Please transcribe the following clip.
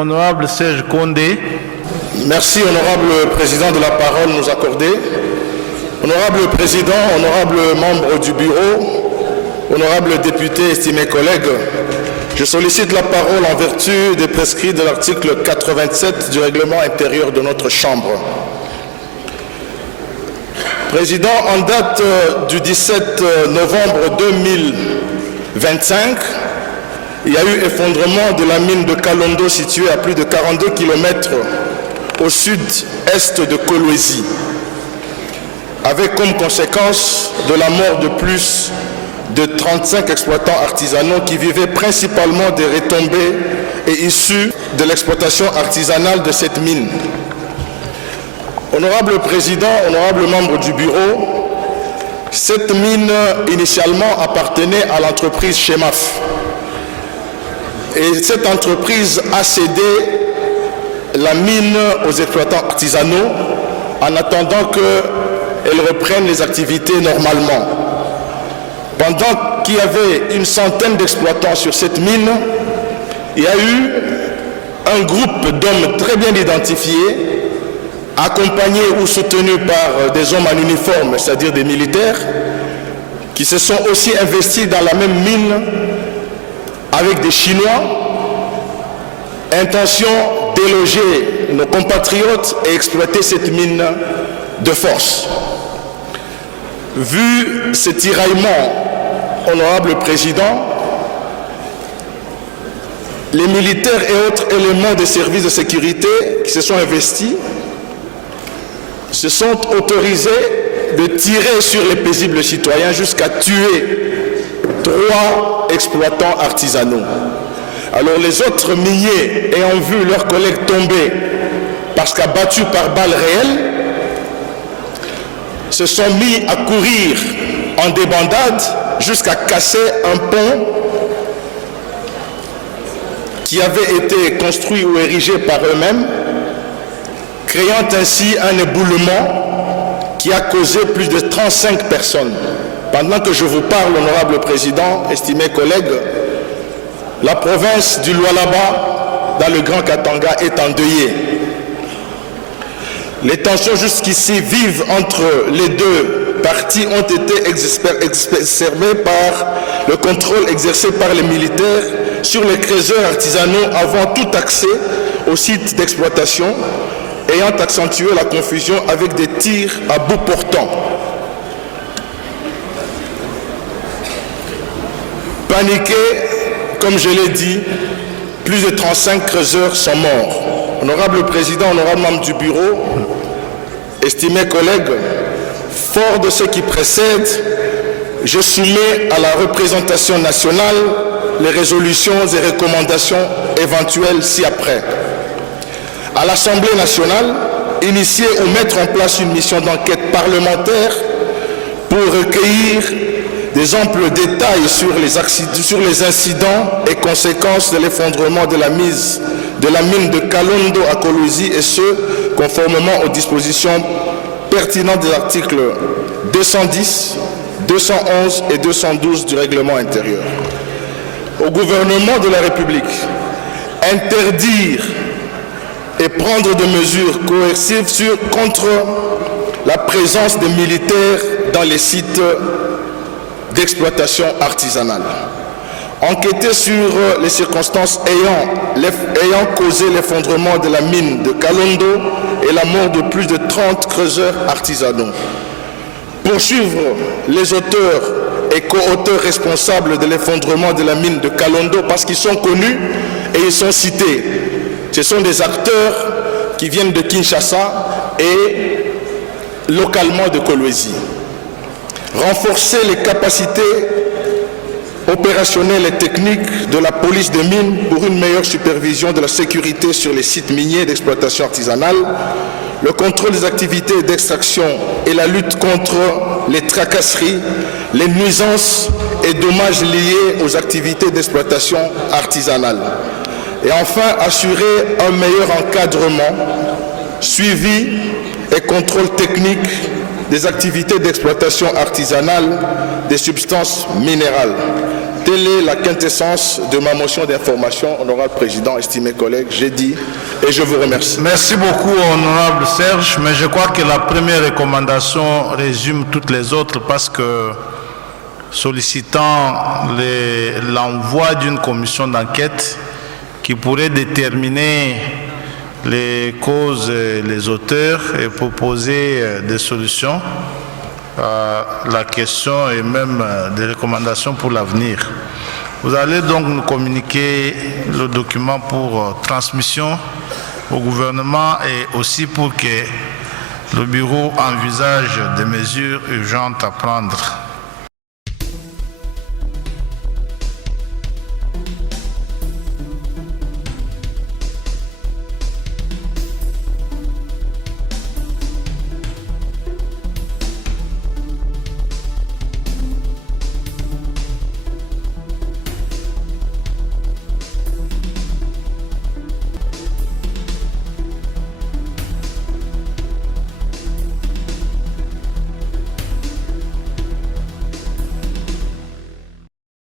Honorable Serge Condé. Merci, honorable président, de la parole nous accorder. Honorable président, honorable membre du bureau, honorable député, estimés collègues, je sollicite la parole en vertu des prescrits de l'article 87 du règlement intérieur de notre Chambre. Président, en date du 17 novembre 2025, il y a eu effondrement de la mine de Kalondo située à plus de 42 km au sud-est de Kolwezi, avec comme conséquence de la mort de plus de 35 exploitants artisanaux qui vivaient principalement des retombées et issues de l'exploitation artisanale de cette mine. Honorable président, honorable membre du bureau, cette mine initialement appartenait à l'entreprise Chemaf. Et cette entreprise a cédé la mine aux exploitants artisanaux en attendant qu'elle reprenne les activités normalement. Pendant qu'il y avait une centaine d'exploitants sur cette mine, il y a eu un groupe d'hommes très bien identifiés, accompagnés ou soutenus par des hommes en uniforme, c'est-à-dire des militaires, qui se sont aussi investis dans la même mine avec des Chinois, intention déloger nos compatriotes et exploiter cette mine de force. Vu ce tiraillement, honorable président, les militaires et autres éléments des services de sécurité qui se sont investis se sont autorisés de tirer sur les paisibles citoyens jusqu'à tuer 3 exploitants artisanaux. Alors les autres miniers, ayant vu leurs collègues tomber parce qu'abattus par balles réelles, se sont mis à courir en débandade jusqu'à casser un pont qui avait été construit ou érigé par eux-mêmes, créant ainsi un éboulement qui a causé plus de 35 personnes. Pendant que je vous parle, honorable président, estimés collègues, la province du Lualaba, dans le Grand Katanga, est endeuillée. Les tensions jusqu'ici vives entre les deux parties ont été exacerbées par le contrôle exercé par les militaires sur les creuseurs artisanaux avant tout accès aux sites d'exploitation, ayant accentué la confusion avec des tirs à bout portant. Paniqués, comme je l'ai dit, plus de 35 creuseurs sont morts. Honorable président, honorable membre du bureau, estimés collègues, fort de ce qui précède, je soumets à la représentation nationale les résolutions et recommandations éventuelles ci-après. À l'Assemblée nationale, initier ou mettre en place une mission d'enquête parlementaire pour recueillir des amples détails sur les incidents et conséquences de l'effondrement de la mine de Kalondo à Kolwezi, et ce, conformément aux dispositions pertinentes des articles 210, 211 et 212 du règlement intérieur. Au gouvernement de la République, interdire et prendre des mesures coercitives contre la présence des militaires dans les sites d'exploitation artisanale. Enquêter sur les circonstances ayant causé l'effondrement de la mine de Kalondo et la mort de plus de 30 creuseurs artisanaux. Poursuivre les auteurs et co-auteurs responsables de l'effondrement de la mine de Kalondo parce qu'ils sont connus et ils sont cités. Ce sont des acteurs qui viennent de Kinshasa et localement de Kolwezi. Renforcer les capacités opérationnelles et techniques de la police de mines pour une meilleure supervision de la sécurité sur les sites miniers d'exploitation artisanale, le contrôle des activités d'extraction et la lutte contre les tracasseries, les nuisances et dommages liés aux activités d'exploitation artisanale. Et enfin, assurer un meilleur encadrement, suivi et contrôle technique des activités d'exploitation artisanale des substances minérales. Telle est la quintessence de ma motion d'information, honorable président, estimés collègues. J'ai dit et je vous remercie. Merci beaucoup, honorable Serge, mais je crois que la première recommandation résume toutes les autres parce que sollicitant l'envoi d'une commission d'enquête qui pourrait déterminer les causes et les auteurs et proposer des solutions à la question et même des recommandations pour l'avenir. Vous allez donc nous communiquer le document pour transmission au gouvernement et aussi pour que le bureau envisage des mesures urgentes à prendre.